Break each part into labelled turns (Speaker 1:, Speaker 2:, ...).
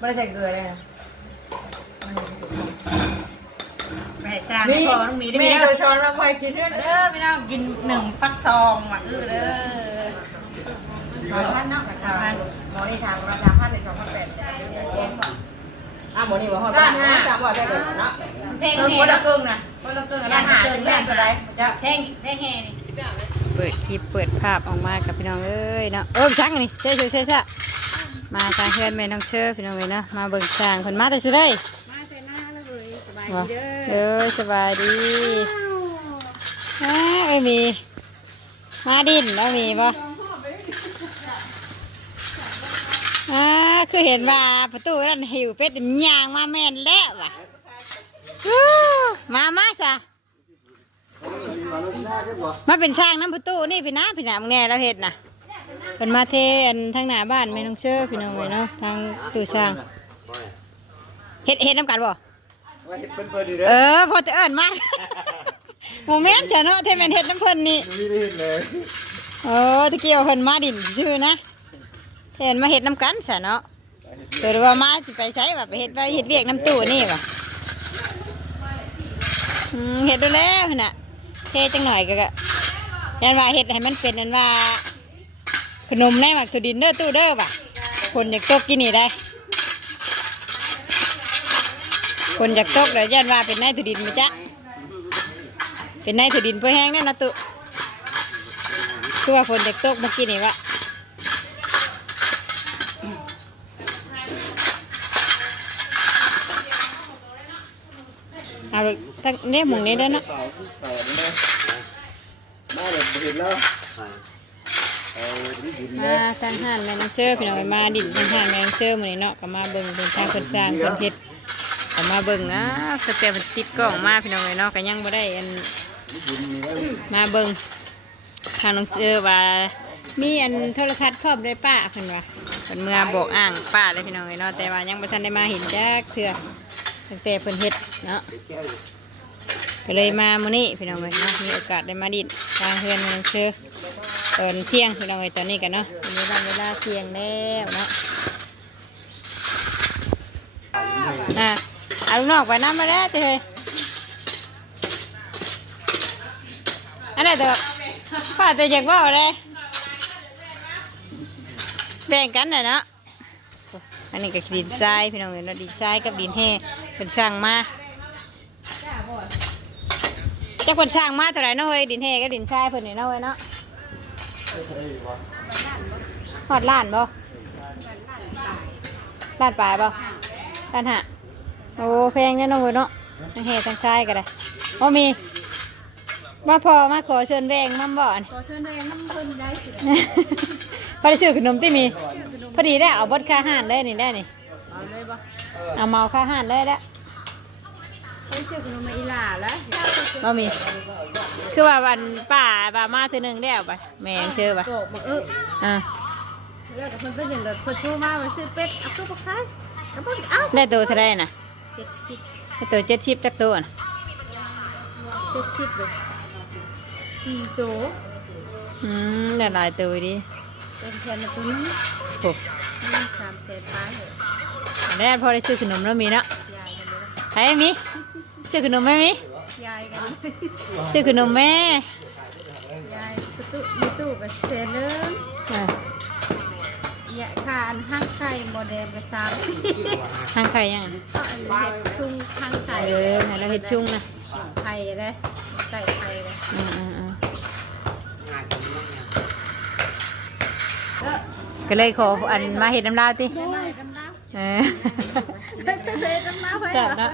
Speaker 1: ไม่ได้ใส่เกลือเลยนะ
Speaker 2: ไปสร้าง
Speaker 1: มี
Speaker 2: พอต้องมีได้ไหม
Speaker 1: มี
Speaker 2: เด้
Speaker 1: ตั
Speaker 2: อ
Speaker 1: วช้อนมาคอยกินเพื่อน
Speaker 2: เด้อพี่น้องกินหนึ่งฟักทองมาอื้อเด้อ
Speaker 1: สามพันเนาะค่ะหมอนี่ถามเราสามพันในสองพันแปด
Speaker 3: อะหมอนี่บอกเขาได้นะจำว่าได้เลยเนาะ
Speaker 2: เพลง
Speaker 1: เออ
Speaker 2: แห่
Speaker 1: คนละครึ่งนะคนละครึ่งร้านหาเป็นแม่ตัวไรจะ
Speaker 2: เพลงเพลงแห่นี่
Speaker 3: เปิดคลิปเปิดภาพออกมากับพี่น้องเอ้ยเนาะเออช่างนี่เช่เช่เช่เช่ มาทางเพื่อนแม่น้องเชื่อพี่น้องเลยเนาะมาเบิ่งสร้างคนมาแต่สิได้
Speaker 2: มาแต่หน้าแล้วเว้ยสบาย
Speaker 3: บ่
Speaker 2: ดีเด้อ
Speaker 3: เออสบายดีอ้าไม่มี มาดินแล้วมีบ่อ่าคือเห็นว่าประตูนั่นหิวเป็ดย่างมาแม่นแล้วว่ะอู้มามาซะมาเป็นช่างน้ำประตูนี่พี่น้าพี่น้ามึงแน่เราเห็ดนะ เป็นมาเทอันทางหน้าบ้านไม่ต้องเชื่อพี่น้องเลยเนาะทางตู้ช่างเห็ดเห็ดน้ำกันบ่
Speaker 4: ว่าเห็ดเป็นเปิดดีเด้
Speaker 3: เอ
Speaker 4: อ
Speaker 3: อพอจะเอิญมาโมเมนต์เสียเนาะเทแมนเห็ดน้ำเพิ่นนี่
Speaker 4: นี่ได้เห็นเลย
Speaker 3: โอ้ตะเกียวเพิ่นมาดินชื่อนะเห็นมาเห็ดน้ำกันเสียเนาะตัวว่ามาสิไปใช้ว่าไปเห็ดไปเห็ดเวียกน้ำตู้นี่ว่ะอืมเห็ดดูแล้วหั่นน่ะเทจังหน่อยก็ก็ยันว่าเห็ดให้มันเป็นอันว่า ขนมในหมักถั่วดินเด้อตู้เด้อป่ะคนอยากตกกินนี่ได้ คนอยากตกเดี๋ยวยันว่าเป็นนายถั่วดินไหมจ๊ะเป็นนายถั่วดินเพื่อแห้งแน่นะตุคือว่าคนอยากตกมากินนี่วะเอาตั้งเนี่ยหมุงนี้ได้เนาะ
Speaker 4: เปล่าเปล่านี่นะมาเห็นแล้ว
Speaker 3: มาทางห้านแม่น้องเชื่อพี่น้องมาดินทางห้านแม่น้องเชอมื้อนี้เนาะก็มาเบิ่งเป็นทางคนสร้างคนเฮ็ดก็มาเบิ่งอะสเตปมันติดกล้องมาพี่น้องเลยเนาะก็ยังบ่ได้อันมาเบิ่งทางน้องเชื่อว่ามีอันโทรทัศน์ครอบได้ป้าเพิ่นว่าเพิ่นเมื่อบอกอ้างป้าเลยพี่น้องเลยเนาะแต่ว่ายังบ่ทันได้มาเห็นจักเทื่อตั้งแต่เพิ่นเฮ็ดเนาะก็เลยมามื้อนี้พี่น้องเลยเนาะมีโอกาสได้มาดินทางเพื่อนแม่น้องเชื่อ ตอนเที่ยงพี่น้องเลยตอนนี้กันเนาะวันนี้ได้เวลาเที่ยงแล้วเนาะอะเอาลูกนอกไปน้ำมาแล้วเจ้ยอันนั้นเถอะป้าแต่อยากว่าเลยแบ่งกันน่ะเนาะอันนี้ก็ดินทรายพี่น้องเห็นว่าดินทรายกับดินแห้เป็นสร้างมาจ้าคนสร้างมาเท่าไหร่เนาะเฮ้ยดินแห้กับดินทรายเพิ่นนี่เนาะเฮ้ยเนาะ หอดล้านบ่ล้านปลายบ่ล้านห้าโอ้แพงแน่นอนเว้ยเนาะทั้งเฮทั้งชายก็ได้โอ้มีมาพอมาขอเชิญแวงมั่มบ่อน
Speaker 2: ขอเชิญแรงน้ำเพิ่นได้สิ
Speaker 3: พอได้ซื้อขนมที่มีพอดีได้เอาบดค่าห้านเลยนี่ได้นี่
Speaker 2: เอาเลยบ่
Speaker 3: เอาเมาค่าห้านเลยแล้ว
Speaker 2: ไปซื้อขนมมาอีหล่าแล้ว
Speaker 3: บ่มี คือว่าวันป้าป้ามาเทื่อหนึงได้เอาไปแม่งเชื่อปะ
Speaker 2: โกบอกเออ
Speaker 3: อ่า
Speaker 2: แล้วก็เพิ่นไปเห็นรถเพิ่นโทรมาว่าซื้อเป็ดเอาตู้บักไข่แล้วเพิ่นเอ้า
Speaker 3: ได้ตัวเท่าไรน่ะ
Speaker 2: เจ็ดสิบ
Speaker 3: ได้ตัวเจ็ดชิปจักตัวน่ะ
Speaker 2: เจ็ดสิบเลยสี่โต
Speaker 3: อืมได้หลายตัวดี
Speaker 2: เป็นแทนตัวนึง
Speaker 3: โอ้
Speaker 2: นี่สามแสนปลายเหรอ
Speaker 3: ได้พอได้ซื้อขนมแล้วมีเนาะ
Speaker 2: ยายกันเลย
Speaker 3: ใช่มีซื้อขนมไหมมี
Speaker 2: ยายกันเลย
Speaker 3: ซื้อขนมแม่
Speaker 2: ยายประตูมีตู้ไปเซนเลย
Speaker 3: อ่า
Speaker 2: ยาคาอันห้างไข่โมเดลไปซ้
Speaker 3: ทางใครยังำ
Speaker 2: ก็อันเห็ดชุ่งห้างไข่
Speaker 3: เออให้เราเห็ดชุ่งนะ
Speaker 2: ไข่เลยไก่ไข่เลย
Speaker 3: อืมอืมอืมก็เลยขออันมาเห็ดน้ำลาวติ
Speaker 2: ได้ดำน้
Speaker 3: เออำ
Speaker 2: ได้ดำน้ำไป
Speaker 3: แซ่บเนา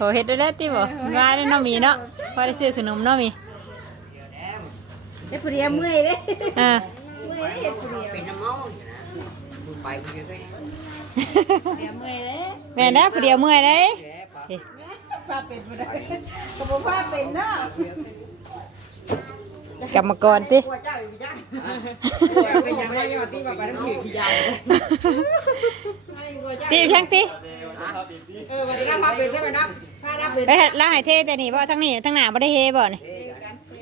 Speaker 3: ะขอเห็ดด้วยแล้วติบ่มาได้เน้องมีเนาะพอได้ซื้อขนมเนาะมี
Speaker 2: เด็กผู้เดียวเมื่อยเลย
Speaker 3: อ่า
Speaker 2: เมื่อยเลยเด็กผู้เดียว
Speaker 5: เป็นน้ำเมาไปกูจะไป
Speaker 2: เดียวเมื่อยเลย
Speaker 3: แม่นะผู้เดียวเมื่อยเลย
Speaker 5: แย่ปะ
Speaker 3: เฮ้ย
Speaker 2: ผ้าเป็นบ่ได้ก็บอกผ้าเป็นเนาะ
Speaker 3: กลับมาก่อนติ
Speaker 1: ว่าเจ้าอยู่จ้าเป็นยังไงยังตีแบบไปน้ำผิวพี่ยาว
Speaker 3: ติช่างติ
Speaker 1: เออวันนี้ก็มาเป็นใช่ไหมนะถ้ารับเป็น
Speaker 3: ไปเฮ็ดแล้วให้เทแต่นี่บ่ทั้งนี้ทั้งหน้าบ่ได้เฮบ่นี่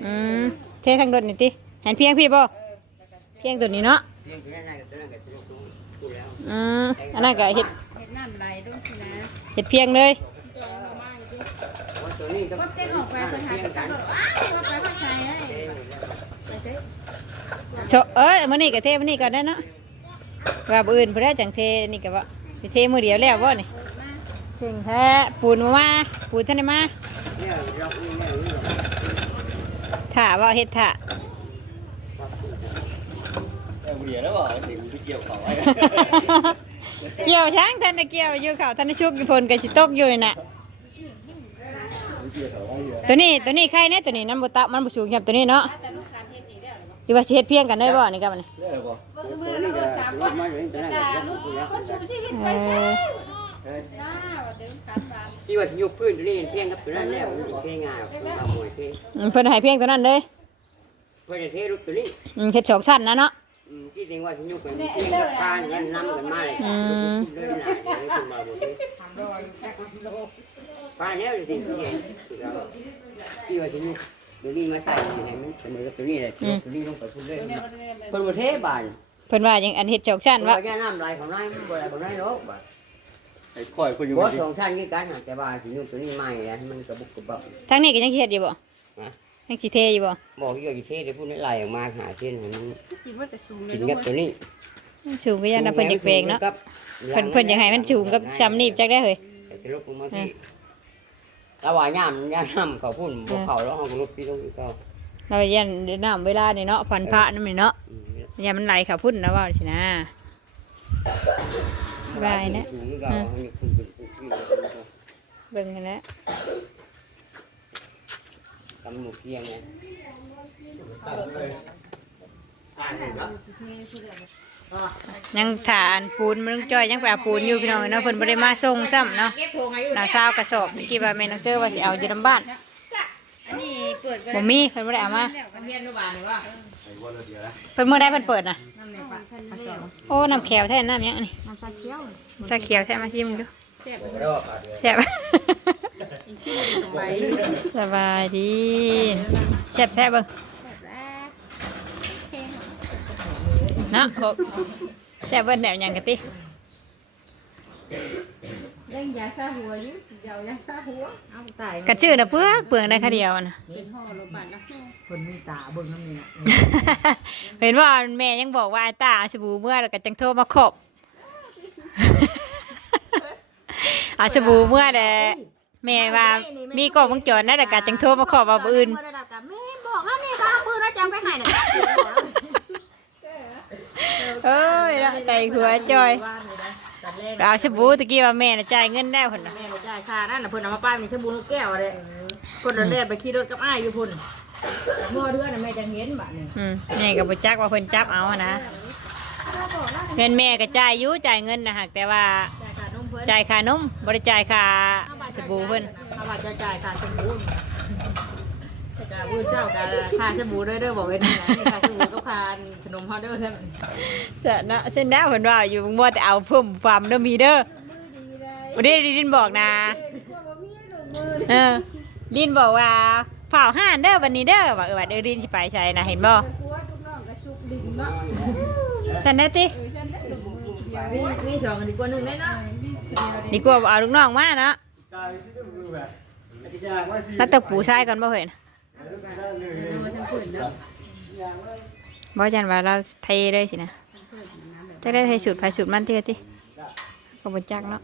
Speaker 3: อืมเททั้งรถนี่ติเห็นเพียงพี่บ่เพียงตัวนี้เนาะ
Speaker 5: เพียงแค่นั้นก็ตัวนั้นก็ตัวกูแล้ว
Speaker 3: อืมอันนั้นก็เฮ็ด
Speaker 2: เฮ็ดน้ำไหลลงสินะ
Speaker 3: เห็ดเพียงเลย
Speaker 5: ตัวนี้ก็
Speaker 2: ก็เต้นออกไปคนหาจะกันว้าวตัวไปเข้าใจให้
Speaker 3: โชเอ้ยมื้อนี้ก็เทมื้อนี้ก่อนได้เนาะว่าบ่อื่นเพิ่นจังเทนี่ก็ว่าเทมือเดียวแล้วบ่นี่เก่งแท้ปูนมาปูนท่านได้มาถ่าว่าเฮ็ดถ่า
Speaker 4: เออเบียร์แล้วบอกถึงเกี่ยวเขา
Speaker 3: เกี่ยวช้างท่านเกี่ยวอยู่เขาท่านชุกพิ่นก็สิตกอยู่น่ะ
Speaker 4: เกี่ยวเขาไว้เยอะ
Speaker 3: ตัวนี้ตัวนี้ใครเนี่ยตัวนี้น้ำบ่ตะมันบ่สูงครับตัวนี้เนาะ
Speaker 2: อเปล่า
Speaker 3: หรือว่าสิเฮ็ดเพียงกันได้บ่นี่ก็มัน
Speaker 4: เรื่องอะไรบ่
Speaker 5: ตัวนี้ก็รถมาอยู่นี่ตัวนั้น
Speaker 2: แต่
Speaker 5: ก็
Speaker 2: ลู
Speaker 5: ลู
Speaker 2: ก
Speaker 5: กกูแล้ว
Speaker 2: คนชูชีวิตไปใช่น้าว่าเดินขับตาม
Speaker 5: ที่ว่าที่ยกพื้นตัวนี้เพียงกับตัวนั้นแล้วมันเพียงง่ายเอาหมวยเท
Speaker 3: อืมเพิ่นให้เพียงตัวนั้นเลย
Speaker 5: เพื่อจะเทรูปตัวนี้
Speaker 3: อืมเฮ็ดสองชั้นนะเนาะ
Speaker 5: ที่จริงว่าที่ยกเป็นเพียงกับการเงินนำกันมาเลยเลยหนาเลยคุณมาหมดเลย
Speaker 1: ทำโดยแค่คนโล
Speaker 5: ป้าเนี่ยจริงที่เห็นที่ว่าที่ยก ตัวนี้มาใส่ให้มันเสมอกับตัวนี้เลยตัวนี้ลงไปพุ่นเลยคนประเทศบาน
Speaker 3: เพิ่นว่าอย่างอันเฮ็ดสองชั้น
Speaker 5: ว่า
Speaker 3: ว่า
Speaker 5: แค่น้ำลายของนายบ่อะไรของนายเนาะ
Speaker 4: ไอ้ข่อยคนอยู่
Speaker 5: บ่
Speaker 4: ดี
Speaker 5: สองชั้นคือกันแต่ว่าที่ยกตัวนี้ใหม่แล้วมันกระบุกกระเบา
Speaker 3: ทางนี้ก็ยังสิเฮ็ดอยู่บ่
Speaker 5: ฮะ
Speaker 3: ยังสิเทอยู่บ่
Speaker 5: บอกที่อยู่เทศได้พูดนี่ลายออกมาหาเส้นให้มัน
Speaker 2: จีบว่าแต่สูงเลย
Speaker 5: กิน
Speaker 2: ลู
Speaker 5: กับ
Speaker 2: ก
Speaker 5: ตัวนี้
Speaker 3: สูงก็ยังนะเพิ่นอยากแปลงเนาะเพิ่นเพิ่นอยากให้มันสูงกับซ้ำนี่จักได้เฮ้ย
Speaker 5: แต่สรุปมาพี่ ระหว่างย่ามย่ามเขาพูดบ่เขาแล้วเขาก็ลบพี่ลงอีกก็
Speaker 3: เรายันน้ำเวลานี่เนาะพันพระนั่นนี่เนาะอย่ามันไหลเข้าพุ่นนะว่าสินะบายนะ
Speaker 5: สูงก็เขาอยู่ขึ้นขึ้นขึ้น
Speaker 3: เบิ่งกันแล้ว
Speaker 5: กำหนดเพียงไง
Speaker 4: อ่านเห็นแล้ว
Speaker 3: ยังถ่าอันปูนมันจ้อยยังไปเอาปูนอยู่พี่น้องเนาะเพิ่นบ่ได้มาส่งซ้ำเนาะ
Speaker 1: เก็บโพงอายุ
Speaker 3: หน้าซาวกระสอบที่ว่าแม่น้องเชื่อว่าสิเอาอยู่นํบ้าน
Speaker 2: อันนี้เปิด
Speaker 3: บ่มีเพิ่นบ่ได้เอามา
Speaker 1: เรียนรู้บ้านหรือว่า
Speaker 4: ไอ้วันละเดียวนะ
Speaker 3: เพิ่นเมื่อได้เพิ่นเปิดน่ะ
Speaker 1: นั่นเลยป่ะมาแก้ว
Speaker 3: โอ้น้ำแขวแท้น้ำหยังอันนี้
Speaker 1: มาซาเคี้ยว
Speaker 3: ชาเขียวแท้มาชิมดู
Speaker 2: แซ่บ
Speaker 4: ไม่ได้ว่าขาดเลย
Speaker 3: แซ่บ
Speaker 1: ไป
Speaker 3: สบายดีแซ่บแท้เบิ่ง
Speaker 2: แซ่บแล้วเพลง
Speaker 3: เนาะพวกแซ่บเบิ่นแนวหยังกะติ
Speaker 2: เล่นยาซาหัวอยู่ยาวยาซาหัว
Speaker 1: เอาตาย
Speaker 3: กระชื่อน่ะเปลือกเปลืองได้ค่าเดียวน่ะ
Speaker 2: เป็นห่อโรบันนะ
Speaker 1: คนมีตาเบิ่งน้ำนี่
Speaker 3: เห็นว่าแม่ยังบอกว่าไอ้ตาเอาสบู่เมื่อแล้วก็จังโทรมาขบเอาสบู่เมื่อแต่แม่ว่ามีกล้องวงจรนะแต่ก็จังโทรมาขอบว่าบ่อื่น
Speaker 2: แม่บอกแล้วนี่บ้าปืนแล้วจะไปไหนเนี่ย
Speaker 3: เอ้ยละใจหัวจอยเอาสบู่ตะกี้ว่าแม่น่ะจ่ายเงินได้พุ่นน่ะ
Speaker 1: แม่จ่ายค่านั่นน่ะเพิ่นเอามาป้ายมีชบูนแก้วอะไรเพิ่นเล่นไปขี่รถกับอ้ายอยู่พุ่นเมื่อเดือนน่ะแม่จะเห็นบัดนี้
Speaker 3: อืมแม่ก็บ่จักว่าเพิ่นจับเอาอะนะเงินแม่ก็จ่ายอยู่จ่ายเงินนะฮะแต่ว่า
Speaker 1: จ่ายค่านมเพิ่น
Speaker 3: จ่ายค่านมบ่ได้จ่ายค่าสบู่เพิ่น
Speaker 1: ถ้าว่าจะจ่ายค่าชบู นแต่กาผู้เจ้าก็ค่าชบูเด้อเด้อบอกไว้นี่นะนี่ค่าชบูก็ค่าขนมเฮาเด้อเท่านั้น
Speaker 3: เสร็จนะเส้นดาวเพิ่นว่าอยู่มัวแต่เอาเพิ่มความเด้อมีเด้อบ่ได้ดินบอกนะ เออดินบอกว่าเฝ้าห้านเด้อวันนี้เด้อว่าเออว่าเด้อดินสิไปใช่นะเห็นบ่ฉันได้ติ
Speaker 1: มีมีสองอันดีกว่าหนึ่งได้เนาะ
Speaker 3: ดีกว่าเอาลูกน้องมาเนาะ
Speaker 4: ตายที่ต้องมือแบบไอ้ ที่ยากว่าสิ
Speaker 3: แล้วตกปูชายก่อนบ่เห็นบ่จันว่าเราเทเลยสินะจะได้เทสูตรไผสูตรมันเตี้ยติก็บ่จักเนาะ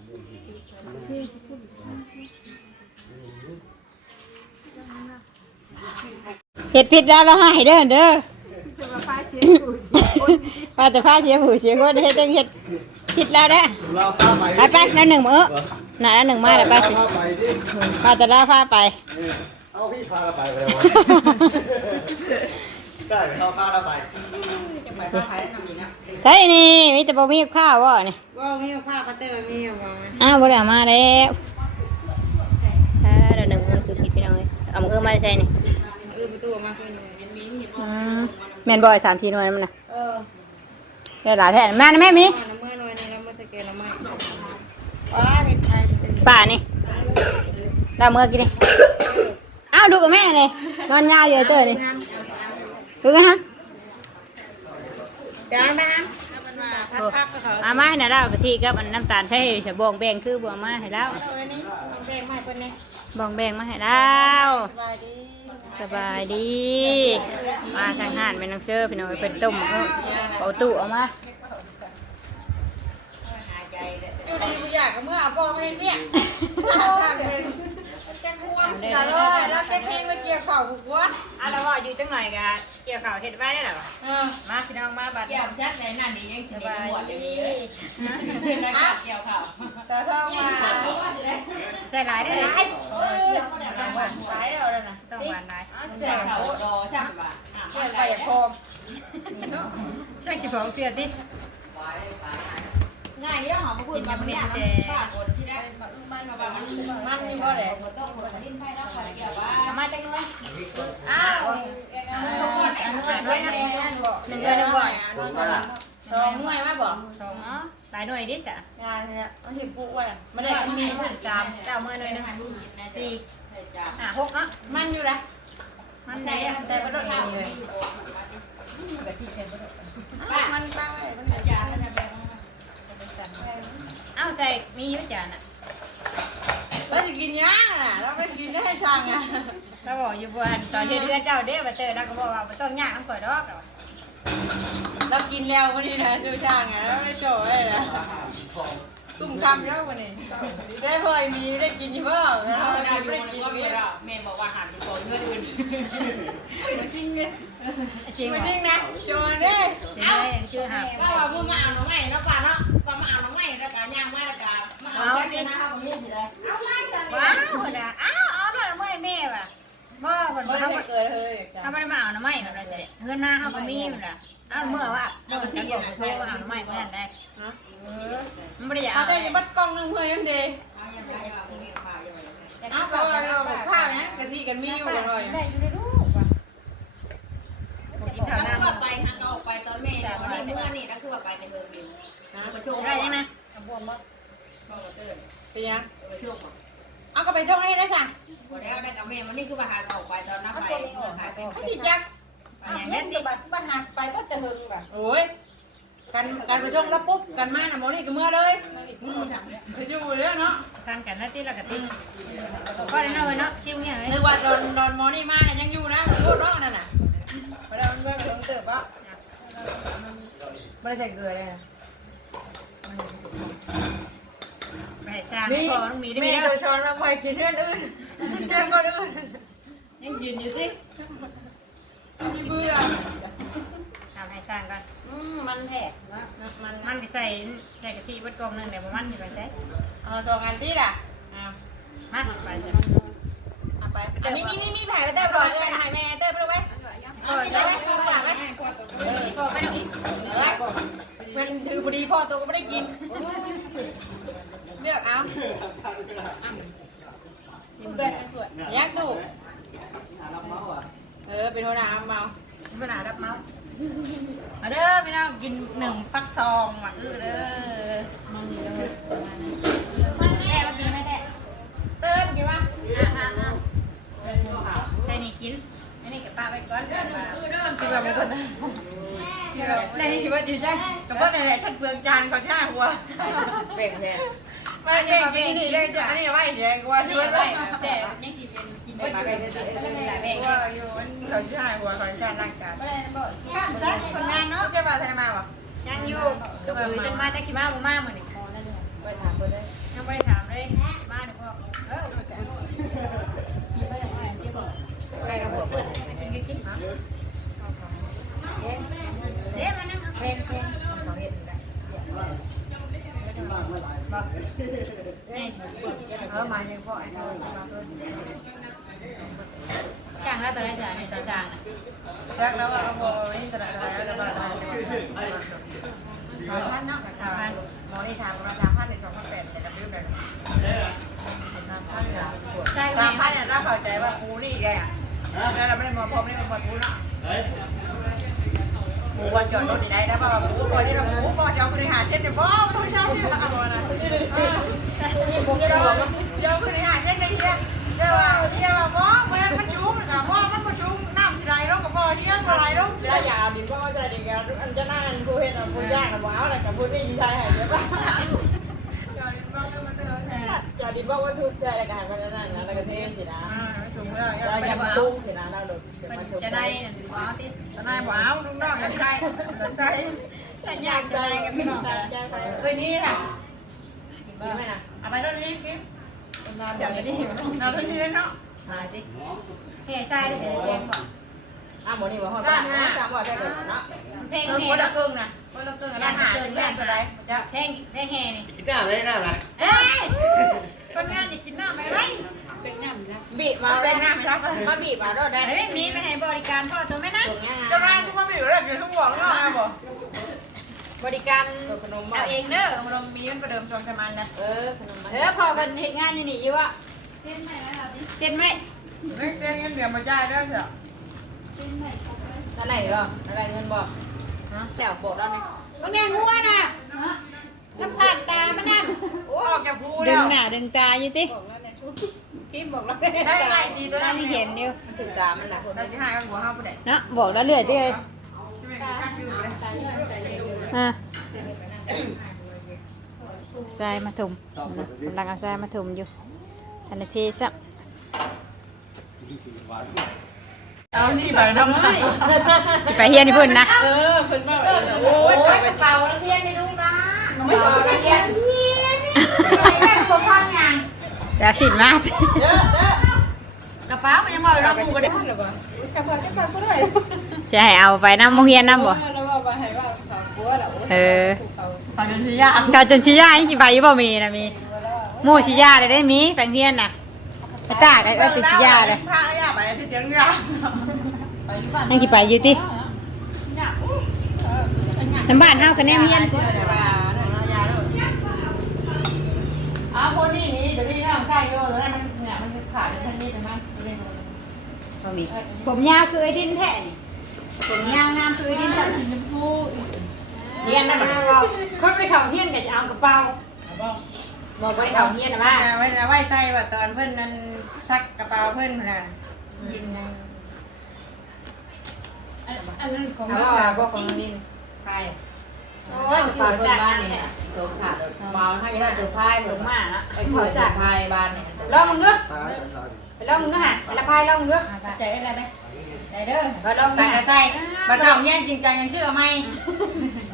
Speaker 3: เฮ็ดผิดแล้วเราให้เด้อเด้อ
Speaker 2: จะมาพาเสีย
Speaker 3: ว่าแต่พาเสียผู้เสียคนเฮ็ดจังเฮ็ดผิดแล้วเด้อ
Speaker 4: เราข้าไป
Speaker 3: ไปไปแล้วหนึ่งมื้อน่ะแล้วหนึ่งมาแล้วไป
Speaker 4: ข้าไปดิ
Speaker 3: พาแต่ละพาไป
Speaker 4: เอาพี่พาเราไปเลยวะได้เขาพาเราไป
Speaker 1: จะไปผ้าไทยน่ะมีนะ
Speaker 3: ใช่นี่มีแต่บ่มีข้าวบ่นี่
Speaker 1: ว่ามีผ้าพัตเตอร์มีว่า
Speaker 3: อ้าวบ่ได้เอามาแล้วอ่าเดี๋ยวหนึ่งมื้อสุดผิดพี่น้องเอ้ยเอามือมาใส่นี่
Speaker 1: เออประตูมาคือมันมีเห็น
Speaker 3: อืมแม่นบ่อย3 4หน่วยนั่นน่ะ
Speaker 1: เออ
Speaker 3: เดี๋ยวหลายแท้มานะแม่มี
Speaker 1: น้ำเมื่อหน่อยนึงแล้วมันจะเกลละไม่ว้าเห็ดไทย
Speaker 3: ป่านี่เรามือกินนี่อ้าวดูกับแม่นี่นอนยาวอยู่เต้อนี่ดูกันฮะ
Speaker 1: จ้าแม่
Speaker 3: โอ้
Speaker 1: คักเขา
Speaker 3: เอามาให้นะเรากะทิกับอันน้ำตาลใช่จะบองแบงคือบ่มาให้แล้ว
Speaker 1: เอาอันนี้ต้องแบ่งให้เพิ่นนี่
Speaker 3: บองแบงมาให้แล้ว
Speaker 1: สบายดี
Speaker 3: สบายดีมาทางห้านเป็นน้องเชื่อพี่น้องเป็นต้มเอาเอาตู้เอามา
Speaker 1: อยู่ดีบ่อยากกับเมื่อเอาพ่อมาเฮ็ดเวียก ทางเป็นแจ้งควงตลอดแล้วเก็บเพลงมาเกี่ยวข้าวผูกหัว
Speaker 3: อะเราว่าอยู่จังหน่อยกะเกี่ยวข้าวเฮ็ดไว้ได้หรอ
Speaker 1: เออ
Speaker 3: มาพี่น้องมาบัด
Speaker 6: เกี่ยวชัดในนั่นนี่ยังสิมีหมวดอย่างนี้เลยเกี่ยวข่าว
Speaker 1: แต่ถ้ามา
Speaker 3: ใส่หลายได้หลาย
Speaker 1: ต้องหวานหลายแล้วนั่นน่ะ
Speaker 3: ต้องหวานหลาย
Speaker 6: เกี่ยวข่าวรอช่างว่า
Speaker 1: เพื่อนไปอยากพร้อม
Speaker 3: ใช่สิผมเปลี่ยนดิ
Speaker 6: ง่ายที่หอมพูดมาเนี่ยป้าคนที่ได้มันมาว่ามัน
Speaker 1: มันนี่บ่แหละ
Speaker 6: ต้องคนดิ้นไพ่ต้องคอยเกี่ยวว่า
Speaker 3: มาจังเลย
Speaker 1: อ้าว
Speaker 3: ด้วยนะหนึ่งเลยหนึ่งบ่อย
Speaker 1: สองหน่วยมาบอก
Speaker 3: สองหลายหน่วยดิจ้ะ
Speaker 1: งานเนี่ยมันหิบปุ๊ไว้มันได้มี
Speaker 3: สามเจ้าเมื่อหน่วยหนึ่งสี่ห้าหกเนาะ
Speaker 1: มันอยู่นะ
Speaker 3: มันไหนอะ
Speaker 1: แต่บ่โดดเลย
Speaker 6: ป้า
Speaker 1: มันตั้งไว้มัน
Speaker 6: ยาแล้วแบ่ง
Speaker 3: เอ้าใส่มีอยู่จานอะ
Speaker 1: เราจะกินย่างอะเราไม่กินได้ช่างอะ
Speaker 3: เราบอกอยู่บนตอนเดือนเจ้าเด้อมาเจอแล้วก็บอกว่าไม่ต้องยากน้ำก่อยดอก
Speaker 1: เรากินแล้ววันนี้นะดูช่างอะเราไม่โชว์เลยนะกุ้มคำแล้ววันนี้ได้พ่อยมีได้กินอยู่เปล่าเรา
Speaker 6: เอาได้
Speaker 1: กิน
Speaker 6: อยู่
Speaker 1: ไม่ได้
Speaker 6: ใน
Speaker 1: กิน
Speaker 6: ว่า
Speaker 1: เยอะ
Speaker 6: แม่บอกว่าหามโซนเงินอื่น
Speaker 1: มาชิงเลย
Speaker 3: จริง
Speaker 1: มา
Speaker 3: เหรอ
Speaker 1: ชิงนะโชว์เด้
Speaker 3: เอ้าคือหา
Speaker 6: ป้าว่าพูดมาเอาน้องใหม่แล้วป้าเนาะ ป้ามาเอาน้องใหม่แล้วก็ย่างมาแล้วก็มาเอาแค่นี้นะเอาเงี้ยสิเลย
Speaker 3: ว้าวนะอ้าวเอาหน่อยเมื่อยแม่ว่ะบ่บ่
Speaker 1: ไม่
Speaker 3: เขา
Speaker 1: ได้เกิดเลย
Speaker 3: เขาไม่ได้มาเอาน่อไม้แบบนั้นเลยเฮือนหน้าเขาก็มีอยู่นะอ้าวเมื่อว่าเมื่อที่บอกโซ่ว่าเอาน่อไม้เมื่อนั้นได้มันไม่ได้อยาก
Speaker 1: เอา
Speaker 3: เอา
Speaker 1: ใจบัดกล้องนึงเพื่อนยังดีเอาก็ว่าเราข้าวนะกะทิกันมีอยู่กันเลย
Speaker 3: ได้อยู่ในลู กินข้าวหน้า
Speaker 6: ว่าไปทางก็ออกไปตอนแม่วันนี้เมื่อนี่ก็คือว่าไปในเมืองอยู่นะมาช่วง
Speaker 3: ได้ยังนะ
Speaker 6: บวมบ่บ่เตือน
Speaker 1: เป็นยัง
Speaker 6: มาช่วงบ่
Speaker 1: เอาก็ไปช่วงนี้ได้สั่ง
Speaker 6: บ่ได้ได้กับแม่มันนี่คือว่าหาออกไปตอนนั้นไปหายไป
Speaker 1: เขาสิจัก
Speaker 3: อย่างนี้ดิ
Speaker 6: บ้านหักไปก็จะหึงแบบ
Speaker 1: โอ้ยกันกันไปช่วงแล้วปุ๊บกันมาน่ะหมอนี่ก็เมื่อเลยไปอยู่เลยเนาะ
Speaker 3: ทานกันนะที่เรากะติ้งก็ได้น้อยเนาะชิมเนี่ย
Speaker 1: นึกว่าตอนตอนหมอนี่มาน่ะยังอยู่นะพูดเนาะนั่นน่ะไป แล้วมันเมื่อไปถึงเติบปะไม่ได้ใส่เกลือเลย
Speaker 3: ไปสร้าง
Speaker 1: นี่
Speaker 3: พอต้องมีได้ไหม
Speaker 1: แม่ตัวช้อนมาไปกินเรื่องอื่นเรื่องก็อื่น
Speaker 3: ยังยืนอยู่สิ
Speaker 1: เบื่อ
Speaker 3: ทำให้สร้างก่อน
Speaker 1: อืมมันแหกนะมัน
Speaker 3: มันไปใส่ใส่กะทิวัดกลมนึงเดี๋ยวมันอยู่ไปใส่
Speaker 1: เอาสองอันที่ล่ะอ่า
Speaker 3: มันไปใส่
Speaker 1: เอาไปอันนี้มีมีมีแผลไปเต้ร้อยเลยให้แม่เต้ไปดูไหมเอาไปดูไหมเอาไปไห มั
Speaker 3: น
Speaker 1: ถือพอดีพ่อตัวก็ไม่ได้กิน เลือกเอายักษ์ดูเออเป็นหัวหน้าเมา
Speaker 3: ขนารับเมา
Speaker 1: มาเด้อพี่น้องกินหนึ่งฟักทองมาอื้อเด้อมันนี่เด้อแม่มากินไหมแม่เติ้ลกินปะ
Speaker 3: ใช่นี่กินอันนี้กับป้าไปก่อน
Speaker 1: กินแบบนี้ก่อนนะใน ชีวิตอยู่ใช่กับว่าในแหละฉันเปลืองจานเขาใช่หัว
Speaker 6: เบ่งแท้
Speaker 1: มาเก่งกินนี่เลยจ้ะอันนี้ไว้เดี๋ยวกว่า
Speaker 3: นี่
Speaker 1: วย
Speaker 3: ไป
Speaker 1: เลย
Speaker 3: แต่ยังสิเป็นกินไปไปเยๆแบ่ง
Speaker 1: ว่าอยู่เขาช่หัวเขาช่ร่างกายข้ามซะคนงานเนาะเจ้าบ่าวธนามาปะ
Speaker 3: ยังอยู่จุกอยู่จนมาจากชิมาบ่มามื้อนี้ยังไม่ได้ถามเลยมาเดี๋ยวพ่อเออ
Speaker 1: ใครก็บอกว่า
Speaker 3: กินกินกินเดี๋ยวมานั่ง เอ
Speaker 1: อมายังพ่อไอ้เออ
Speaker 3: จ้างแล้วตอนแรกจ้างนี่ตอนจ้างน่ะ
Speaker 1: จากแล้วว่าเราบอกนี่ตลาดอะไรแล้วก็สามพันเนาะค่ะหมอนี่ถามเราสามพันในสองพันแปดแต่กับบิ้วกันสามพันเนี่ยสามพันเนี่ยเราเข้าใจว่ากูนี่แก่แล้วเราไม่ได้มาพร้อมนี่มาพอกูเนาะ มูวันจอดรถได้ได้ป่าวหมูตัวนี้เราหมูก็จะเอาขึ้นหาเส้นเดี๋ยวบ่ต้องใช่เนี่ยเอาบ่นะผมจะเอาขึ้นหาเส้นในเฮียเดี๋ยวว่าเฮียว่าบ่เมื่อมันชุ่มกับบ่มันมาชุ่มน้ำที่ไรเราก็บ่นี้ยังอะไรลูกเดี๋ยว
Speaker 6: ถ้าอยากเอาดินก็จดินกันอันจะนั่งผู้เห็นผู้ยากว้าวอะไรกับผู้ที่ยินใจหายเยอะป่ะ
Speaker 1: เดี๋ยวนี้บอกให้มาเตือนแทน
Speaker 6: จอดิบอกว่าทุกใจอะไรกันมันนั่นนะแล้วก็เทมสินะ
Speaker 1: อ่าถูกแล้ว
Speaker 6: เราอย่ามาตุ้งสินะเราโดดมาชม
Speaker 1: จะได้ว้าวติ จะได้ว้าวลูกน้องจะได้จะได้
Speaker 6: อยากใจกันไม่ต้องใจไป
Speaker 1: เอ้ยนี่น่ะ
Speaker 6: กินไหมนะ
Speaker 1: เอาไปตรงนี้คิด
Speaker 6: จับไม่ได้
Speaker 1: เราทั้งนี้เนาะ
Speaker 6: มาสิ
Speaker 3: เฮ้ใช่ด้วยเองบอก
Speaker 6: อ้าวหมดนี่บอกห้องน้ำสามวันได้ก่อนเนาะ
Speaker 3: เพลง
Speaker 1: เออ
Speaker 3: แห่
Speaker 1: คนละ
Speaker 3: เนาะ
Speaker 1: ครึ่งนะคนละครึ่งร้านอาหารเกินตัวใดจะ
Speaker 3: เพลงเพลงแห่นี่
Speaker 4: กินหน้าไม่ได้หน้านะ
Speaker 3: เอ้ยคนงานจะกินน้ำไหมไร
Speaker 6: บีบมา
Speaker 1: เอา
Speaker 6: เป็
Speaker 1: เป็นนหน้าไม่รับ
Speaker 6: มาบีบมาโดดได้
Speaker 3: เฮ้ยมีไปให้บริการพ่อตัวไหมนะ
Speaker 6: ตรงนี้
Speaker 1: เจ้าร้านทุกคนมีอยู่แล้วอยู่ทุกหวังเนาะอะบอก
Speaker 3: บริการ
Speaker 6: ขนม
Speaker 3: เอาเองเด้อ
Speaker 1: ขนมมีมันประเดิมชมชมันนะ
Speaker 6: เออขนม
Speaker 3: เออพอกันเหตุงานอยู่นี่อยู่วะเส้นไหมเส้นไหม
Speaker 1: เล่นเต้นเงินเดือนมาจ่ายด้วยเถอะ
Speaker 6: นั่นไหนก็อะไรเงินบอกแต่บอกแล้วนี่
Speaker 3: บางแง่งัวน่ะ น้ำตาลตามันนั่น
Speaker 1: โอ้ออกจากภู
Speaker 3: ดึ
Speaker 1: แล้
Speaker 3: ง
Speaker 1: ว
Speaker 3: หน้าดึงตาอยู่ติ
Speaker 1: ได้ไงทีตัว
Speaker 3: นั่
Speaker 1: นั้นน
Speaker 3: เห็นอยู่
Speaker 6: มันถึงตามันนะ
Speaker 1: เราจะให้มันหัวห้าผู้ใด
Speaker 3: เนาะบอกแล้วเรื่อยติเลย
Speaker 1: กักอยู่เลย
Speaker 3: อะทรายมาถม
Speaker 4: ตอบหมดเลย
Speaker 3: กำลังเอาทรายมาถมอยู่ทันทีสัก
Speaker 4: หวาน
Speaker 1: เอานี่ไปทำไม
Speaker 3: จะไปเฮียนี่เพุ่นนะ
Speaker 6: เออเพิ่นว่า
Speaker 1: โอ้ยกระเป๋านักเรียนในลูกนะ
Speaker 6: ไม่บอกนักเรียน
Speaker 1: แม่ผมฟังยัง
Speaker 3: แล้วสิมา
Speaker 6: เด้อเด้อก
Speaker 1: ระเป๋ามันยังบอกเลยเราปูกันได้
Speaker 3: จะให้เอาไปน้ำโมงเฮียนน้ำบ่เออ
Speaker 1: ตอนนี้ยาก
Speaker 3: กาจนชิยาอีกใบบ่มีนะมีหมู่ชิยาเลยได้มีแปลงเฮียนน่ะไปตากไอ้ติดชิยาเลย
Speaker 1: ยัง
Speaker 3: กี่ไปอยู่ติน้ำบ้านเฮากันแน่เฮียน
Speaker 1: อ้าวคนนี้นี่เดี๋ยวนี้น้องใช่โย่แล้วมันเนี่ยมันขาดทันนี้ใช่ไหม
Speaker 6: บ่มี
Speaker 3: ผมยาวคือไอ้ดินแท้นี่ผมยาวงามคือไอ้ดินแท้
Speaker 6: เรียนได้บ่
Speaker 3: คนไปเขาเฮียนก็จะเอากระเป๋าบอกไปเขาเฮียนนะว่า
Speaker 1: ไว้ไว้ใส่ว่าตอนเพื่อนนั้นซักกระเป๋าเพื่อนน่ะชินยัง
Speaker 3: อันนั้นของ
Speaker 6: เขา
Speaker 3: เรา
Speaker 6: ว่าบ่ของนิน
Speaker 3: ไป
Speaker 6: โอ้ย ฝากเพิ่นบ้านนี่โตขาดเมาให้ได้เจอพาย
Speaker 3: ล
Speaker 6: เบิ่
Speaker 3: ง
Speaker 6: ง
Speaker 3: มา
Speaker 6: มา
Speaker 3: เนาะ
Speaker 6: ไอ้ขอสาพายบ้านนี่
Speaker 3: ลองมึงเด้อ
Speaker 4: ตายตาย
Speaker 3: ไปลองมึงเด้อฮะไปละพายลองมึงเด้อ
Speaker 1: ใจได้ไหมใจเด้อ
Speaker 3: ไปลอง
Speaker 1: ไป
Speaker 3: มึง
Speaker 1: กระ
Speaker 3: ฮะ
Speaker 1: ใส่บัตรเข่าแย่จริงจังยังเชื่อไหม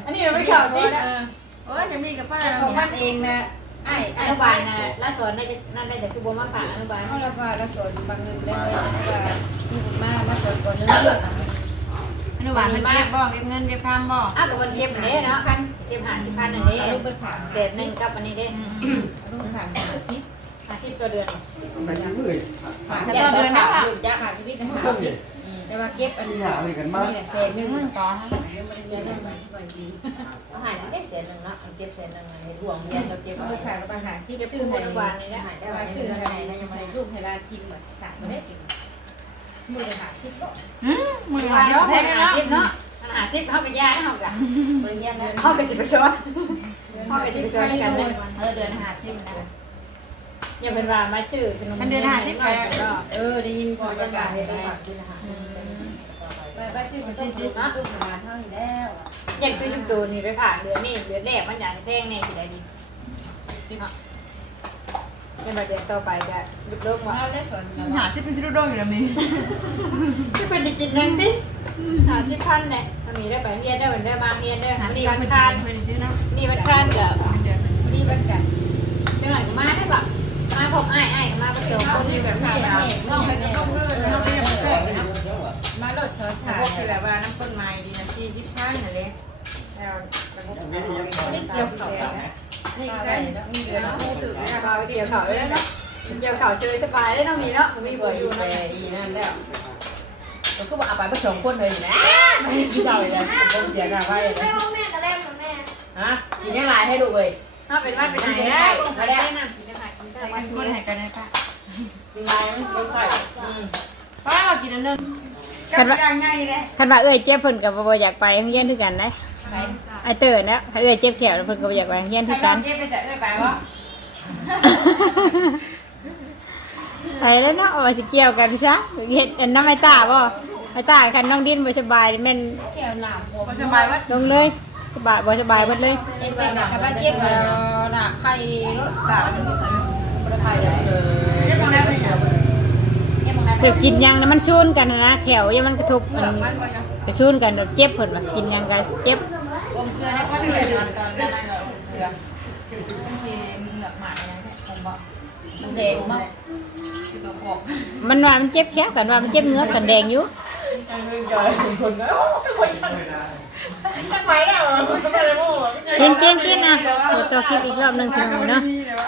Speaker 3: อันนี้เราไม่เข้าติ
Speaker 1: โอ้ยจะมีกับป้าเรา
Speaker 2: ของบ้านเองนะไอ้
Speaker 3: อ
Speaker 2: ไอ้
Speaker 3: นุบา
Speaker 2: บ้า
Speaker 3: ล
Speaker 2: น
Speaker 3: น่ะละสอนได้จะนั่นได้แต่คือบ่มาฝากอนุบาล
Speaker 2: เขาละพาละสอนอยู่บางหนึ่งได้เลยว่ามามาสอนก่อนนึง
Speaker 1: อนุบาลมันเก็บบ่เก็บเงินเก็บคำบ่
Speaker 3: อ้าวก็มันเก็บอันนี้เนาะเก็บ50,000อันนี้
Speaker 2: ลูกไปผ่า
Speaker 3: เศษหนึงกับอันนี้เด้
Speaker 2: ลูกผ่าหาซิ
Speaker 3: 50ตัวเดือน
Speaker 4: ไปยืมเลย
Speaker 2: ผ่า
Speaker 6: เดี๋ยวเดินทางดื่มจ้ะ
Speaker 2: ผ่าชีวิตหาซิจะมาเก็บอัน
Speaker 4: ที่
Speaker 2: นี้
Speaker 4: หาอะไรกันมา
Speaker 2: นี่แหละเศษหนึ่งต่อให้
Speaker 6: เอาหายได้เศษนึงเนาะเก็บเศษนึงให้รวมเรียนก็เก็บ
Speaker 2: ลู
Speaker 6: ไว้
Speaker 2: กผ่าเราไปหาซิ
Speaker 3: เก็บ
Speaker 2: ซื้
Speaker 3: คือ
Speaker 2: อ
Speaker 3: อ
Speaker 2: ให้
Speaker 3: นุบาลนี่แหละ
Speaker 2: แต่ว่าซื้อให้นะยังไม่ลูกให้ร้านกินเหมือนสายไม่ได้กิน มือหาซิก็
Speaker 3: มือเนาะแพง50เนาะ50เฮาเป็นญาติเฮาจ้ะ
Speaker 6: บริเรียนนะ
Speaker 3: เฮาก็สิไปสอน
Speaker 2: พ่อไปซื้อให้กันเลย
Speaker 3: เออเดือน50นะอย่าเป็นว่ามาชื่อขนม
Speaker 1: มันเดือนห้าสิบแปด
Speaker 3: ก็
Speaker 2: เออได้ยินพอประกาศให้
Speaker 6: ไป
Speaker 2: ไป
Speaker 6: กินอาหาร
Speaker 2: ไปไปซื้อมาต้มจุ๊บนะต้มมาเท่านี้แล้ว
Speaker 3: ยันคือชุมตัวนี่ไปผ่านเดือนนี่เดือนแรกมันอยากแท่งแน่สิได้ดี ยังมาเดือนต่อไปก็ยุบลงว่า
Speaker 2: เราได้สอน
Speaker 1: หาซิเป็นชิโร่อยู่แล้วมี
Speaker 3: ที่เป็นจะกินยังดิหาสิพันเนี่ยมันมีได้ไปเรียนได้เหมือนได้มาเรียนได้หานี่มันคาน
Speaker 1: ไม่ได้ชื่อนะ
Speaker 3: นี่มันคานกับ
Speaker 2: รีบกัน
Speaker 3: จังหวะมาได้แบบมาพบไอ้ไอ้มาผสม
Speaker 1: เอาที่แบบนี้อะน้องเป็นต้องเลื่อนน้องไม่ยังแข็งนะ
Speaker 2: มาโหลดช็อต
Speaker 1: พว
Speaker 2: ถ่าย
Speaker 1: กที่แบบว่าน้ำต้นไม้ดีนะที่ยิบชั้นอะไรแล้ว
Speaker 2: นี่เกี่ยวเขา
Speaker 1: นี่แค่นี่เดือนพูดถึงนะ
Speaker 3: มาเกี่ยวเขาเลยนะเกี่ยวเขาเฉยสบายได้น้องมีเนาะมัน
Speaker 6: ไม่
Speaker 3: ไม่
Speaker 6: บ่
Speaker 3: บ่
Speaker 6: อ
Speaker 3: ยู่ยู่
Speaker 6: ใน
Speaker 3: นะ
Speaker 6: อีนั่นแล้วก็คือว่าเอาไปผสมคนเลยนะไม่เจ้าเลยนะผมเสียค่าไฟนะ
Speaker 2: ห้องแม่กับแรกของแม่
Speaker 6: ฮะกินยังไงให้ดูเลย
Speaker 3: ถ้าเป็นว่าเป็นไหนได้มาได้นะกินได้กินได้
Speaker 1: เป็นคนให้กันนะป้า
Speaker 6: กินไงไม่ค่อย
Speaker 1: ป้าเรากินอันนึงกันยังไงเลย
Speaker 3: คันว่าเอ้ยเจ็บเพิ่นก็บ่อยากไปโรงเรียนคือกันนะ
Speaker 2: ไป
Speaker 3: ไอ้เตือนนะเอ้ยเจ็บแขนเพิ่นก็บ่อยากไปโรงเรียน
Speaker 1: ใคร
Speaker 3: คือ
Speaker 1: ล
Speaker 3: กั
Speaker 1: อนงเย็บไปจะเอ้ยไปวะ
Speaker 3: ไปแล้วเนาะว่าสิเกี่ยวกันซะเฮ็ดอันน้ำไม้ตาบ่ไอ้ตายคันน้องดินบ่สบายแม่น
Speaker 2: แก้วหนามผม
Speaker 1: ก็สบายว่า
Speaker 3: ลงเลยสบายบ่สบายเบิดเลย
Speaker 2: เอ็นเป็นหนักกำลังเจ็บแล้วหนักไข่รถ
Speaker 1: ตา
Speaker 2: บริไข่เลย
Speaker 1: เรียกมองได้ไหมเนี่ย
Speaker 3: เดี๋ยวกินหยังนะมันชูนกันนะนะแขวยังมันกระทบกัน
Speaker 1: มันก็ยัง
Speaker 3: กระชูนกันเดี๋ยวเจ็บเพิ่นว่ากินหยังก็เจ็บ
Speaker 1: อ มเกลือนะก็เหนื่อยตอนตอนนั้นเกลือมันสีเหงือกหมาอย่างนี้ผมบอก
Speaker 2: มันแดงมาก
Speaker 1: คือตัวบอก
Speaker 3: มันว่ามันเจ็บแค่กันว่ามันเจ็บเนื้อกันแดงอยู่
Speaker 1: จังไหมเนี่ยมันก็ไม่ได้โม่
Speaker 3: กินกินกินนะเดี๋ยวต่อคลิปอีกรอบหนึงคุณหนูเนาะ
Speaker 1: นี่เลยว่า